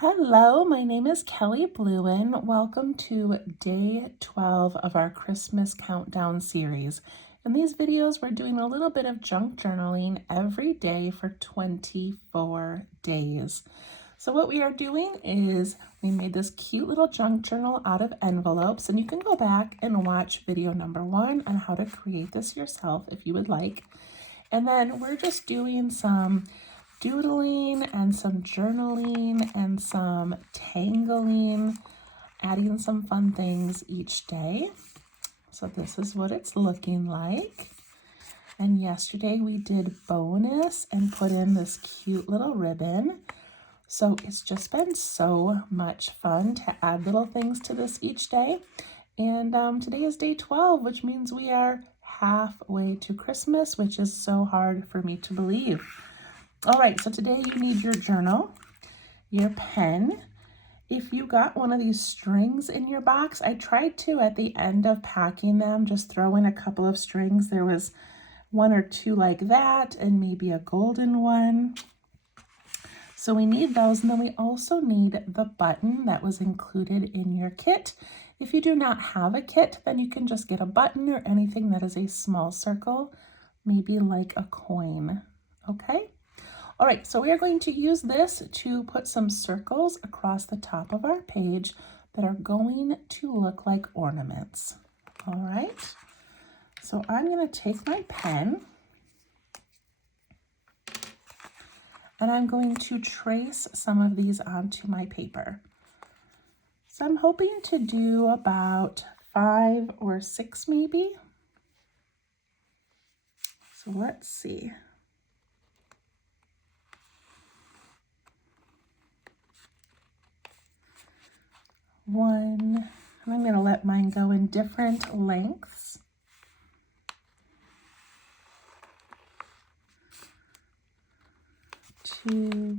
Hello, my name is Kelly Bluen. Welcome to day 12 of our Christmas countdown series. In these videos, we're doing a little bit of junk journaling every day for 24 days. So what we are doing is we made this cute little junk journal out of envelopes, and you can go back and watch video number 1 on how to create this yourself if you would like. And then we're just doing some doodling and some journaling and some tangling, adding some fun things each day. So this is what it's looking like. And yesterday we did bonus and put in this cute little ribbon. So it's just been so much fun to add little things to this each day. And today is day 12, which means we are halfway to Christmas, which is so hard for me to believe. All right, so today you need your journal, your pen. If you got one of these strings in your box, I tried to, at the end of packing them, just throw in a couple of strings. There was 1 or 2 like that, and maybe a golden one. So we need those, and then we also need the button that was included in your kit. If you do not have a kit, then you can just get a button or anything that is a small circle, maybe like a coin, okay? All right, so we are going to use this to put some circles across the top of our page that are going to look like ornaments. All right, so I'm going to take my pen and I'm going to trace some of these onto my paper. So I'm hoping to do about 5 or 6 maybe. So let's see. 1, and I'm going to let mine go in different lengths. 2.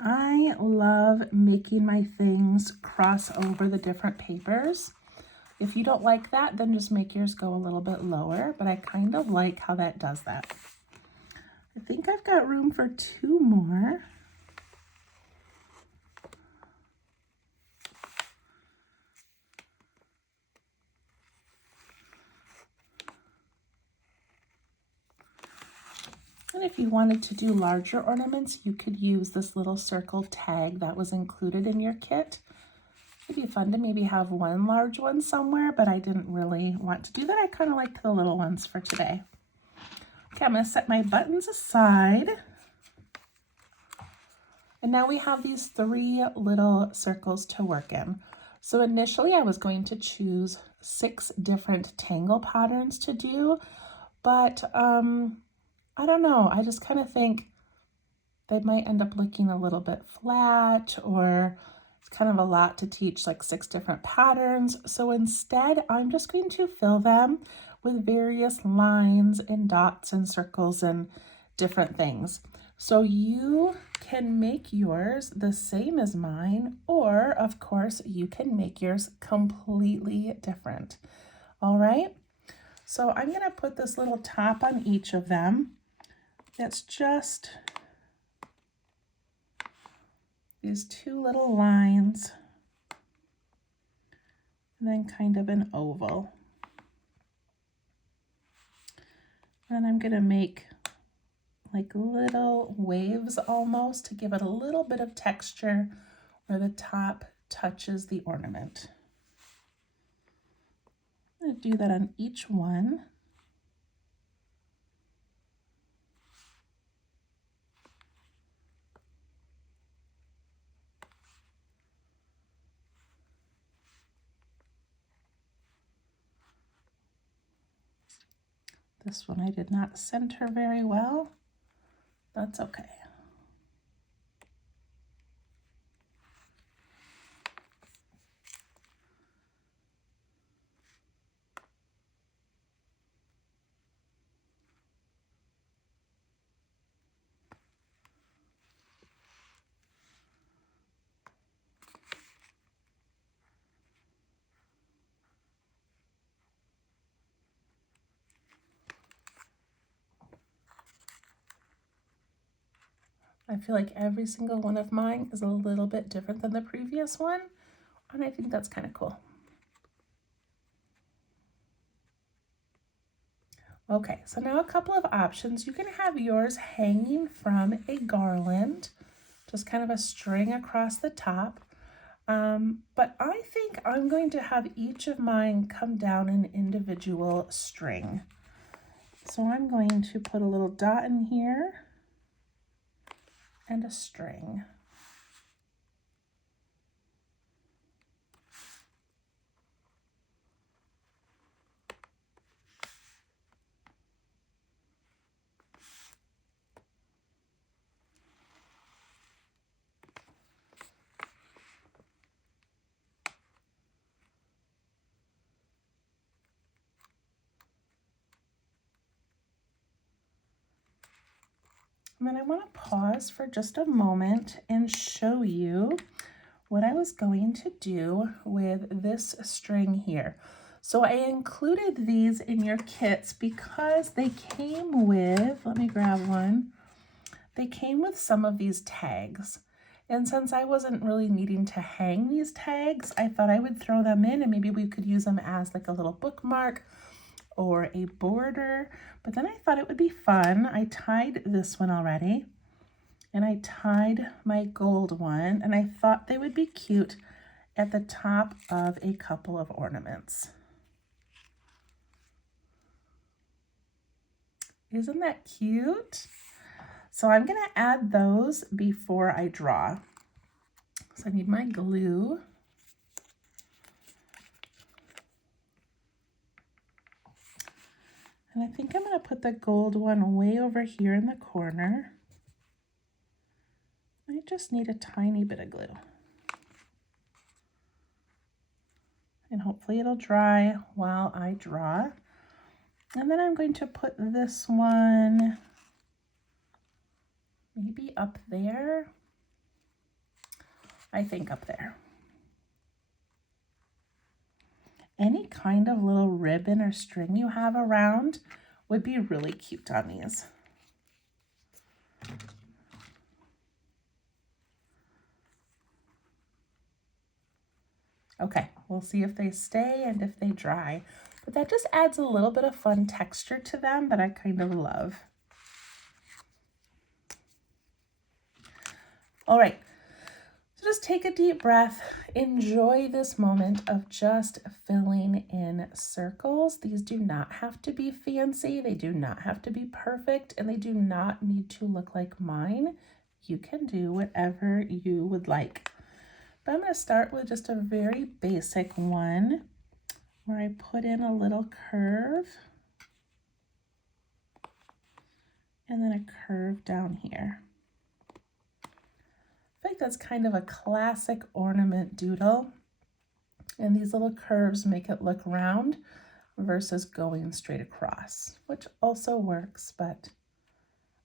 I love making my things cross over the different papers. If you don't like that, then just make yours go a little bit lower, but I kind of like how that does that. I think I've got room for 2 more. And if you wanted to do larger ornaments, you could use this little circle tag that was included in your kit. It'd be fun to maybe have 1 large one somewhere, but I didn't really want to do that. I kind of liked the little ones for today. Okay, I'm going to set my buttons aside. And now we have these 3 little circles to work in. So initially I was going to choose 6 different tangle patterns to do, but I don't know. I just kind of think they might end up looking a little bit flat, or it's kind of a lot to teach like 6 different patterns. So instead, I'm just going to fill them with various lines and dots and circles and different things. So you can make yours the same as mine, or of course, you can make yours completely different. All right. So I'm going to put this little top on each of them. It's just these 2 little lines and then kind of an oval. And I'm going to make like little waves almost to give it a little bit of texture where the top touches the ornament. I'm going to do that on each one. This one I did not center very well. That's okay. I feel like every single one of mine is a little bit different than the previous one, and I think that's kind of cool. Okay, so now a couple of options. You can have yours hanging from a garland, just kind of a string across the top. But I think I'm going to have each of mine come down an individual string. So I'm going to put a little dot in here and a string. And then I want to pause for just a moment and show you what I was going to do with this string here. So I included these in your kits because they came with, let me grab one, they came with some of these tags. And since I wasn't really needing to hang these tags, I thought I would throw them in and maybe we could use them as like a little bookmark or a border. But then I thought it would be fun. I tied this one already, and I tied my gold one, and I thought they would be cute at the top of a couple of ornaments. Isn't that cute? So I'm gonna add those before I draw. So I need my glue. And I think I'm gonna put the gold one way over here in the corner. I just need a tiny bit of glue. And hopefully it'll dry while I draw. And then I'm going to put this one maybe up there. I think up there. Any kind of little ribbon or string you have around would be really cute on these. Okay, we'll see if they stay and if they dry. But that just adds a little bit of fun texture to them that I kind of love. All right, so just take a deep breath. Enjoy this moment of just filling in circles. These do not have to be fancy. They do not have to be perfect, and they do not need to look like mine. You can do whatever you would like. But I'm going to start with just a very basic one where I put in a little curve and then a curve down here. I think that's kind of a classic ornament doodle, and these little curves make it look round versus going straight across, which also works, but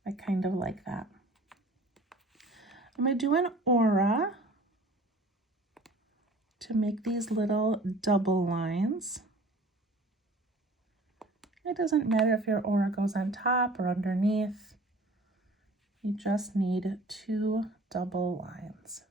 I kind of like that. I'm going to do an aura to make these little double lines. It doesn't matter if your aura goes on top or underneath. You just need 2 double lines.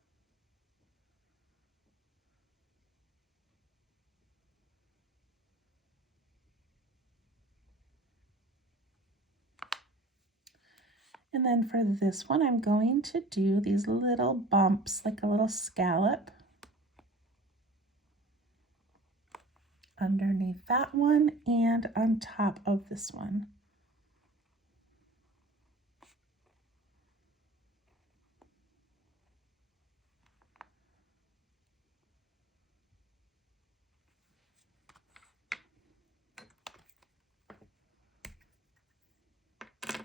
And then for this one, I'm going to do these little bumps, like a little scallop underneath that one and on top of this one.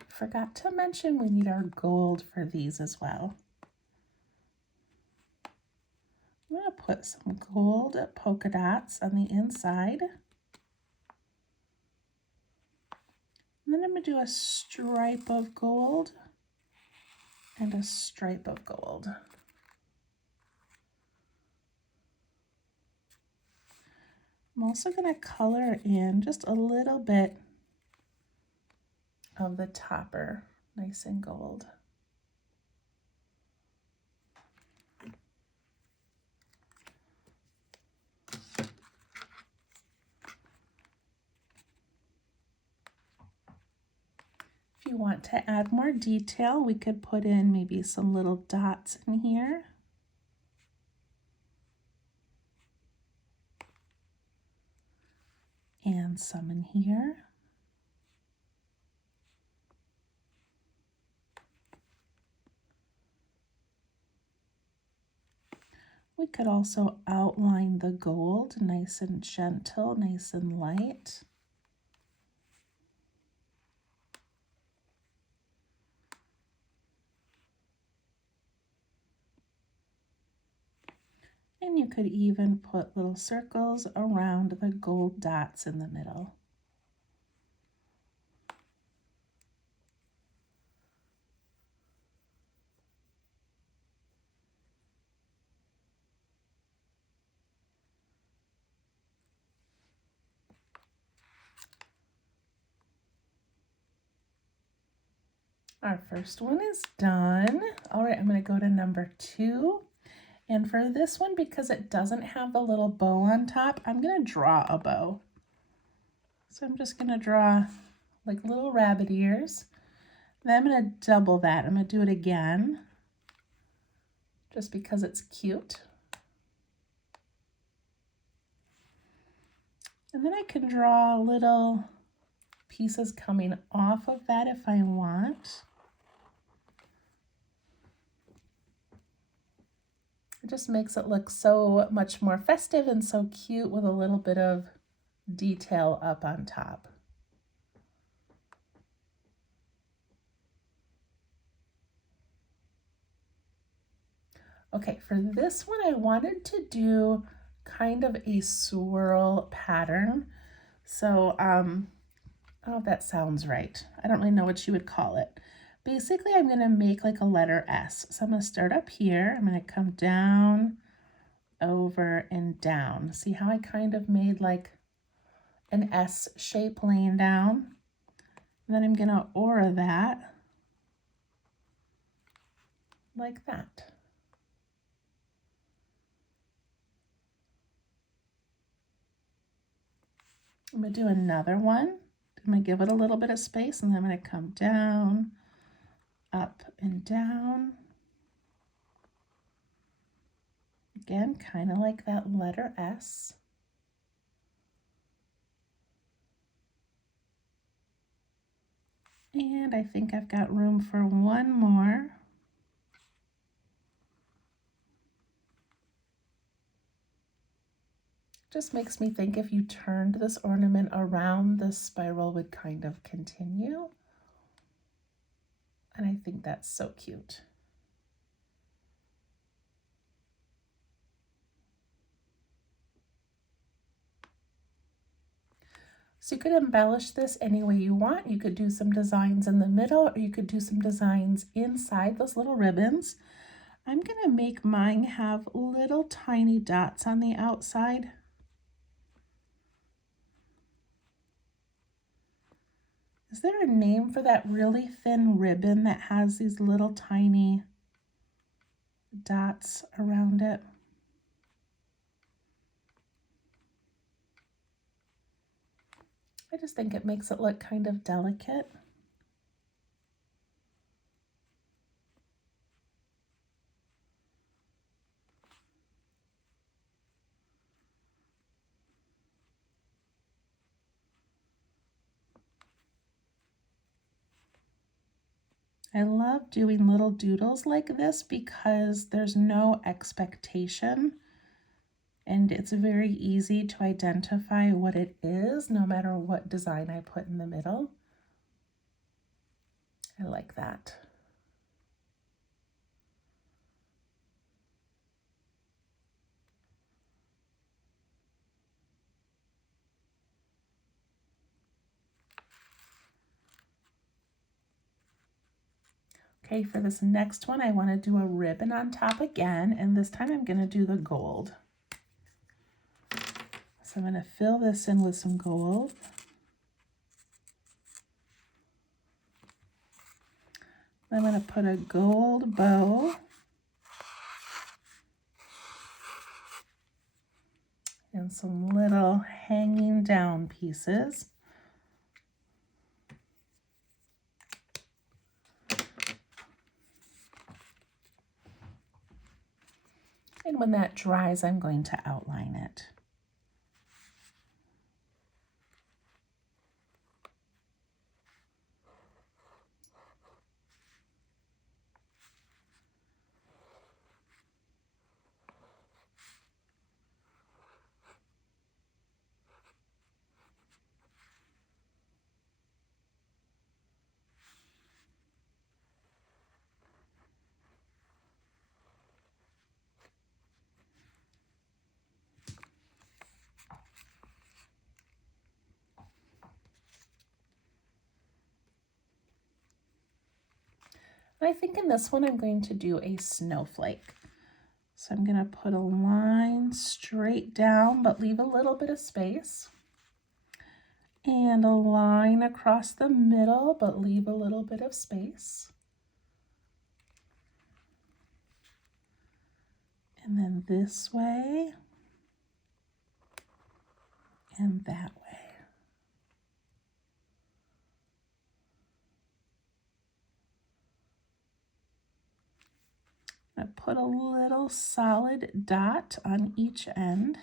Forgot to mention we need our gold for these as well. I'm going to put some gold polka dots on the inside. And then I'm going to do a stripe of gold and a stripe of gold. I'm also going to color in just a little bit of the topper, nice and gold. you want to add more detail, we could put in maybe some little dots in here. And some in here. We could also outline the gold nice and gentle, nice and light. And you could even put little circles around the gold dots in the middle. Our first one is done. All right, I'm going to go to number 2. And for this one, because it doesn't have the little bow on top, I'm going to draw a bow. So I'm just going to draw like little rabbit ears. Then I'm going to double that. I'm going to do it again, just because it's cute. And then I can draw little pieces coming off of that if I want. It just makes it look so much more festive and so cute with a little bit of detail up on top. Okay, for this one, I wanted to do kind of a swirl pattern. So, I don't know if that sounds right. I don't really know what you would call it. Basically, I'm going to make like a letter S. So I'm going to start up here. I'm going to come down, over, and down. See how I kind of made like an S shape laying down? And then I'm going to aura that like that. I'm going to do another one. I'm going to give it a little bit of space, and then I'm going to come down, up and down. Again, kind of like that letter S. And I think I've got room for one more. Just makes me think if you turned this ornament around, this spiral would kind of continue. And I think that's so cute. So you could embellish this any way you want. You could do some designs in the middle, or you could do some designs inside those little ribbons. I'm gonna make mine have little tiny dots on the outside. Is there a name for that really thin ribbon that has these little tiny dots around it? I just think it makes it look kind of delicate. I love doing little doodles like this because there's no expectation and it's very easy to identify what it is no matter what design I put in the middle. I like that. Okay, for this next one, I want to do a ribbon on top again, and this time I'm going to do the gold. So I'm going to fill this in with some gold. I'm going to put a gold bow and some little hanging down pieces. And when that dries, I'm going to outline it. And I think in this one, I'm going to do a snowflake. So I'm going to put a line straight down, but leave a little bit of space. And a line across the middle, but leave a little bit of space. And then this way and that way. I put a little solid dot on each end.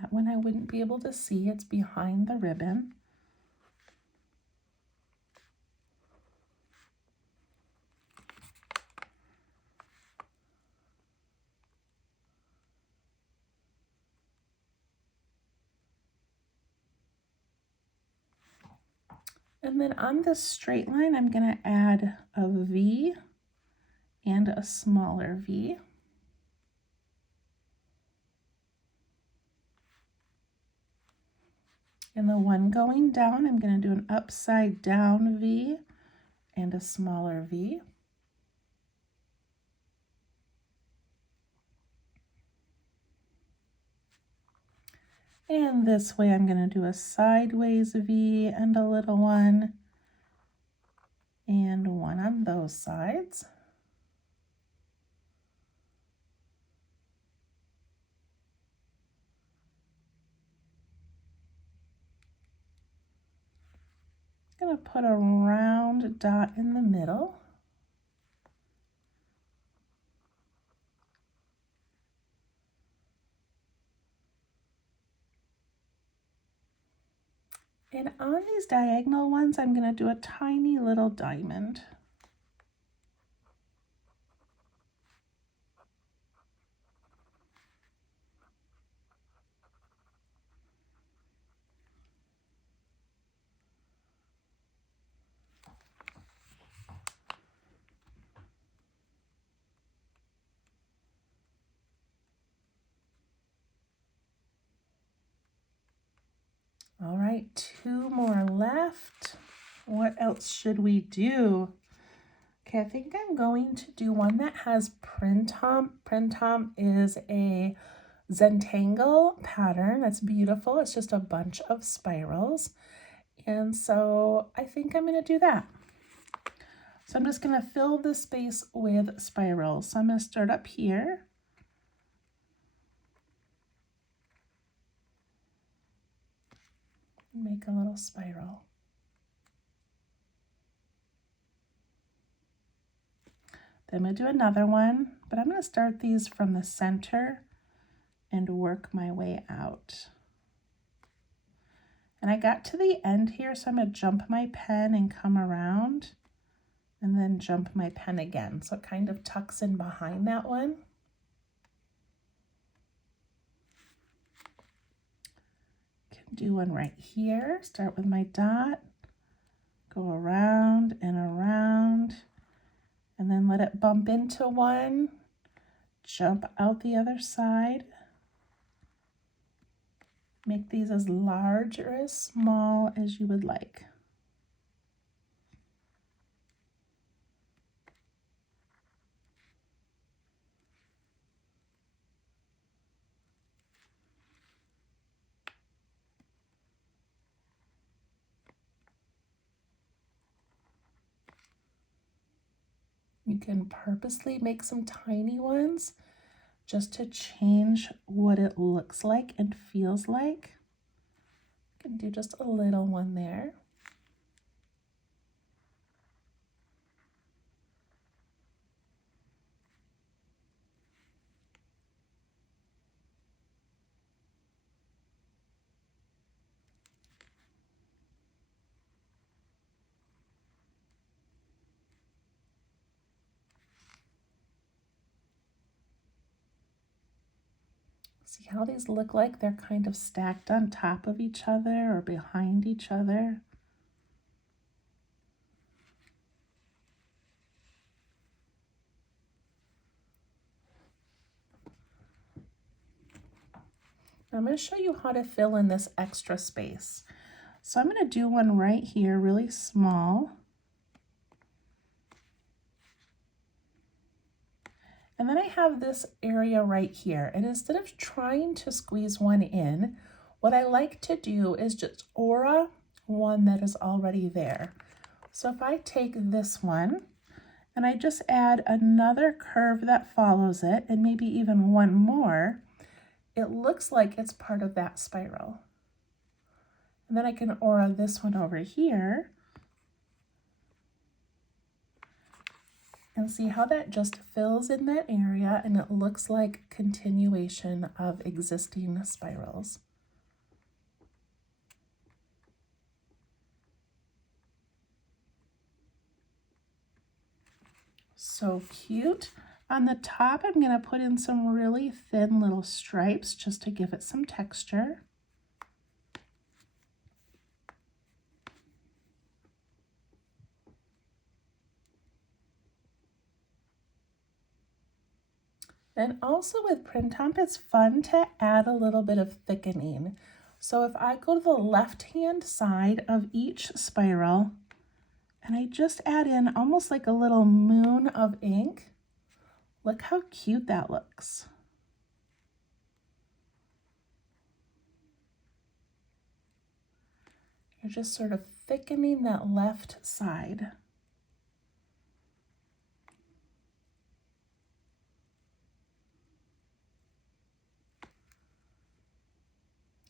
That one I wouldn't be able to see, it's behind the ribbon. And then on this straight line, I'm going to add a V and a smaller V. And the one going down, I'm going to do an upside down V and a smaller V. And this way I'm going to do a sideways V and a little one, and one on those sides. I'm going to put a round dot in the middle. And on these diagonal ones, I'm going to do a tiny little diamond. All right, 2 more left. What else should we do? Okay, I think I'm going to do one that has printemps. Printemps is a Zentangle pattern. That's beautiful. It's just a bunch of spirals. And so I think I'm going to do that. So I'm just going to fill the space with spirals. So I'm going to start up here. Make a little spiral. Then I'm going to do another one, but I'm going to start these from the center and work my way out. And I got to the end here, so I'm going to jump my pen and come around and then jump my pen again. So it kind of tucks in behind that one. Can do one right here. Start with my dot, go around and around, and then let it bump into one, jump out the other side. Make these as large or as small as you would like. You can purposely make some tiny ones just to change what it looks like and feels like. You can do just a little one there. See how these look like they're kind of stacked on top of each other or behind each other? I'm going to show you how to fill in this extra space. So I'm going to do one right here, really small. And then I have this area right here. And instead of trying to squeeze one in, what I like to do is just aura one that is already there. So if I take this one and I just add another curve that follows it, and maybe even one more, it looks like it's part of that spiral. And then I can aura this one over here and see how that just fills in that area, and it looks like continuation of existing spirals. So cute. On the top, I'm going to put in some really thin little stripes just to give it some texture. And also with Printemps, it's fun to add a little bit of thickening. So if I go to the left-hand side of each spiral, and I just add in almost like a little moon of ink, look how cute that looks. You're just sort of thickening that left side.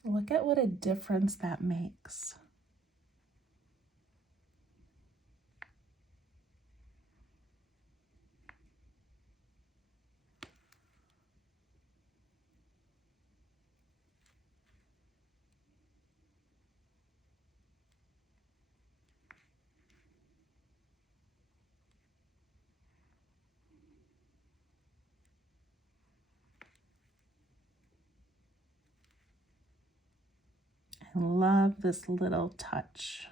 Look at what a difference that makes. I love this little touch.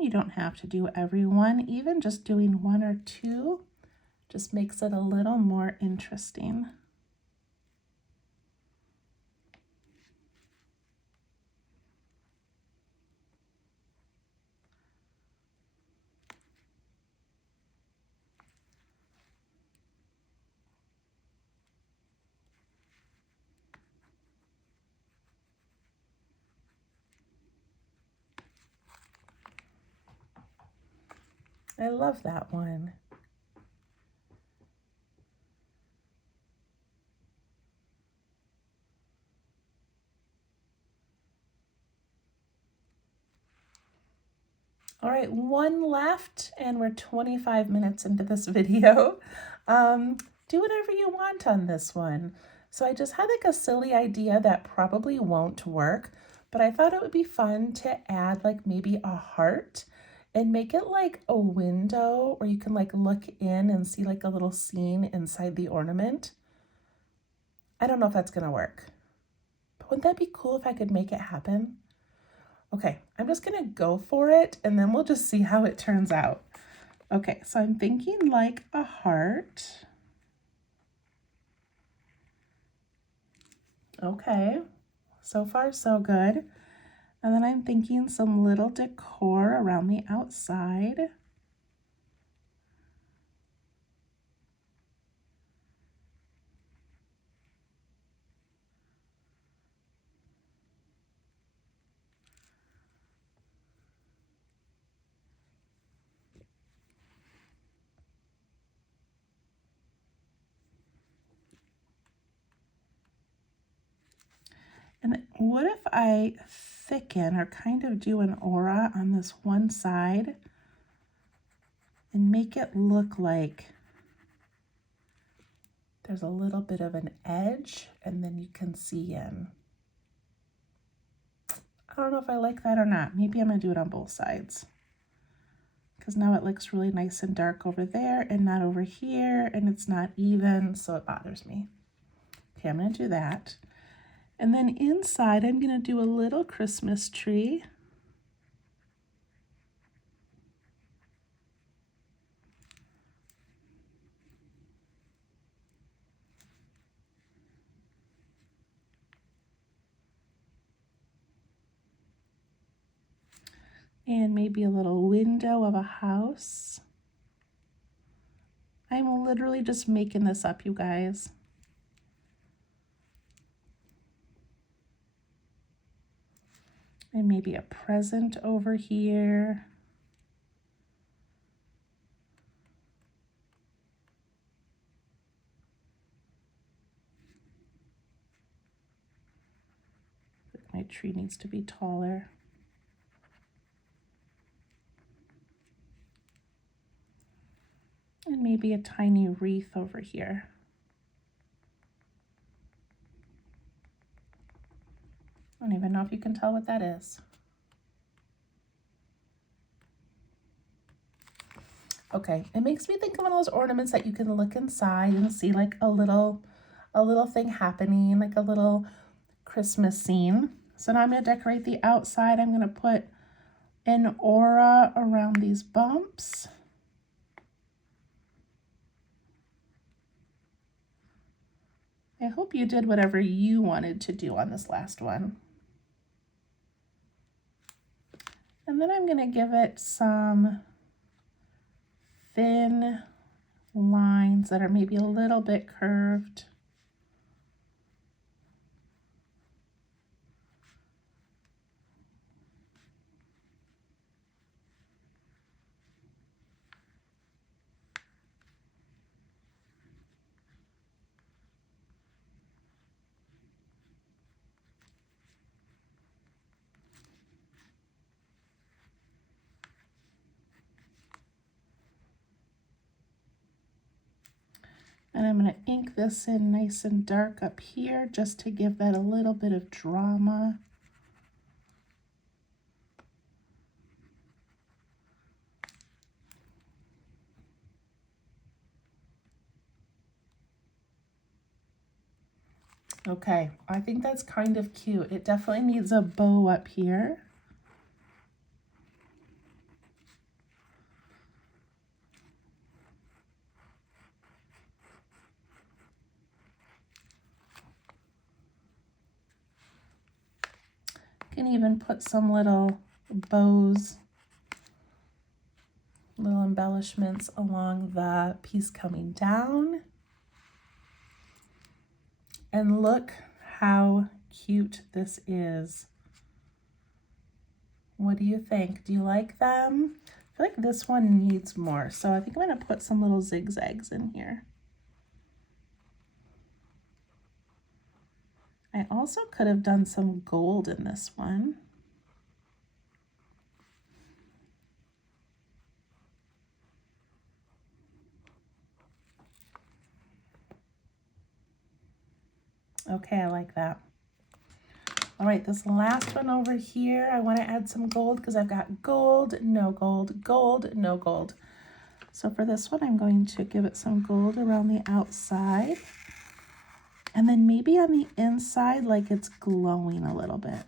You don't have to do every one, even just doing one or two just makes it a little more interesting. I love that one. All right, one left, and we're 25 minutes into this video. Do whatever you want on this one. So I just had like a silly idea that probably won't work, but I thought it would be fun to add like maybe a heart and make it like a window where you can like look in and see like a little scene inside the ornament. I don't know if that's gonna work, but wouldn't that be cool if I could make it happen? Okay, I'm just gonna go for it and then we'll just see how it turns out. Okay, so I'm thinking like a heart. Okay, so far so good. And then I'm thinking some little decor around the outside. And what if I thicken or kind of do an aura on this one side and make it look like there's a little bit of an edge and then you can see in. I don't know if I like that or not. Maybe I'm gonna do it on both sides. because now it looks really nice and dark over there and not over here, and it's not even, so it bothers me. Okay, I'm going to do that. And then inside, I'm going to do a little Christmas tree. And maybe a little window of a house. I'm literally just making this up, you guys. And maybe a present over here. My tree needs to be taller. And maybe a tiny wreath over here. I don't even know if you can tell what that is. Okay, it makes me think of one of those ornaments that you can look inside and see like a little thing happening, like a little Christmas scene. So now I'm going to decorate the outside. I'm going to put an aura around these bumps. I hope you did whatever you wanted to do on this last one. And then I'm going to give it some thin lines that are maybe a little bit curved. And I'm going to ink this in nice and dark up here just to give that a little bit of drama. Okay, I think that's kind of cute. It definitely needs a bow up here. You can even put some little bows, little embellishments along the piece coming down. And look how cute this is. What do you think? Do you like them? I feel like this one needs more, so I think I'm going to put some little zigzags in here. I also could have done some gold in this one. Okay, I like that. All right, this last one over here, I want to add some gold because I've got gold, no gold, gold, no gold. So for this one, I'm going to give it some gold around the outside. And then maybe on the inside, like it's glowing a little bit.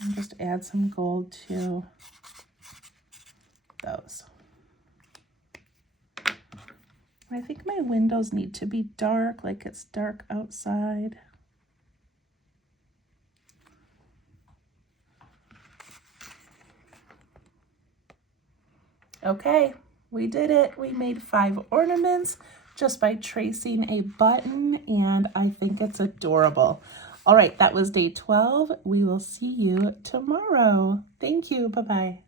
And just add some gold to those. I think my windows need to be dark, like it's dark outside. Okay, we did it. We made 5 ornaments just by tracing a button, and I think it's adorable. All right, that was day 12. We will see you tomorrow. Thank you. Bye-bye.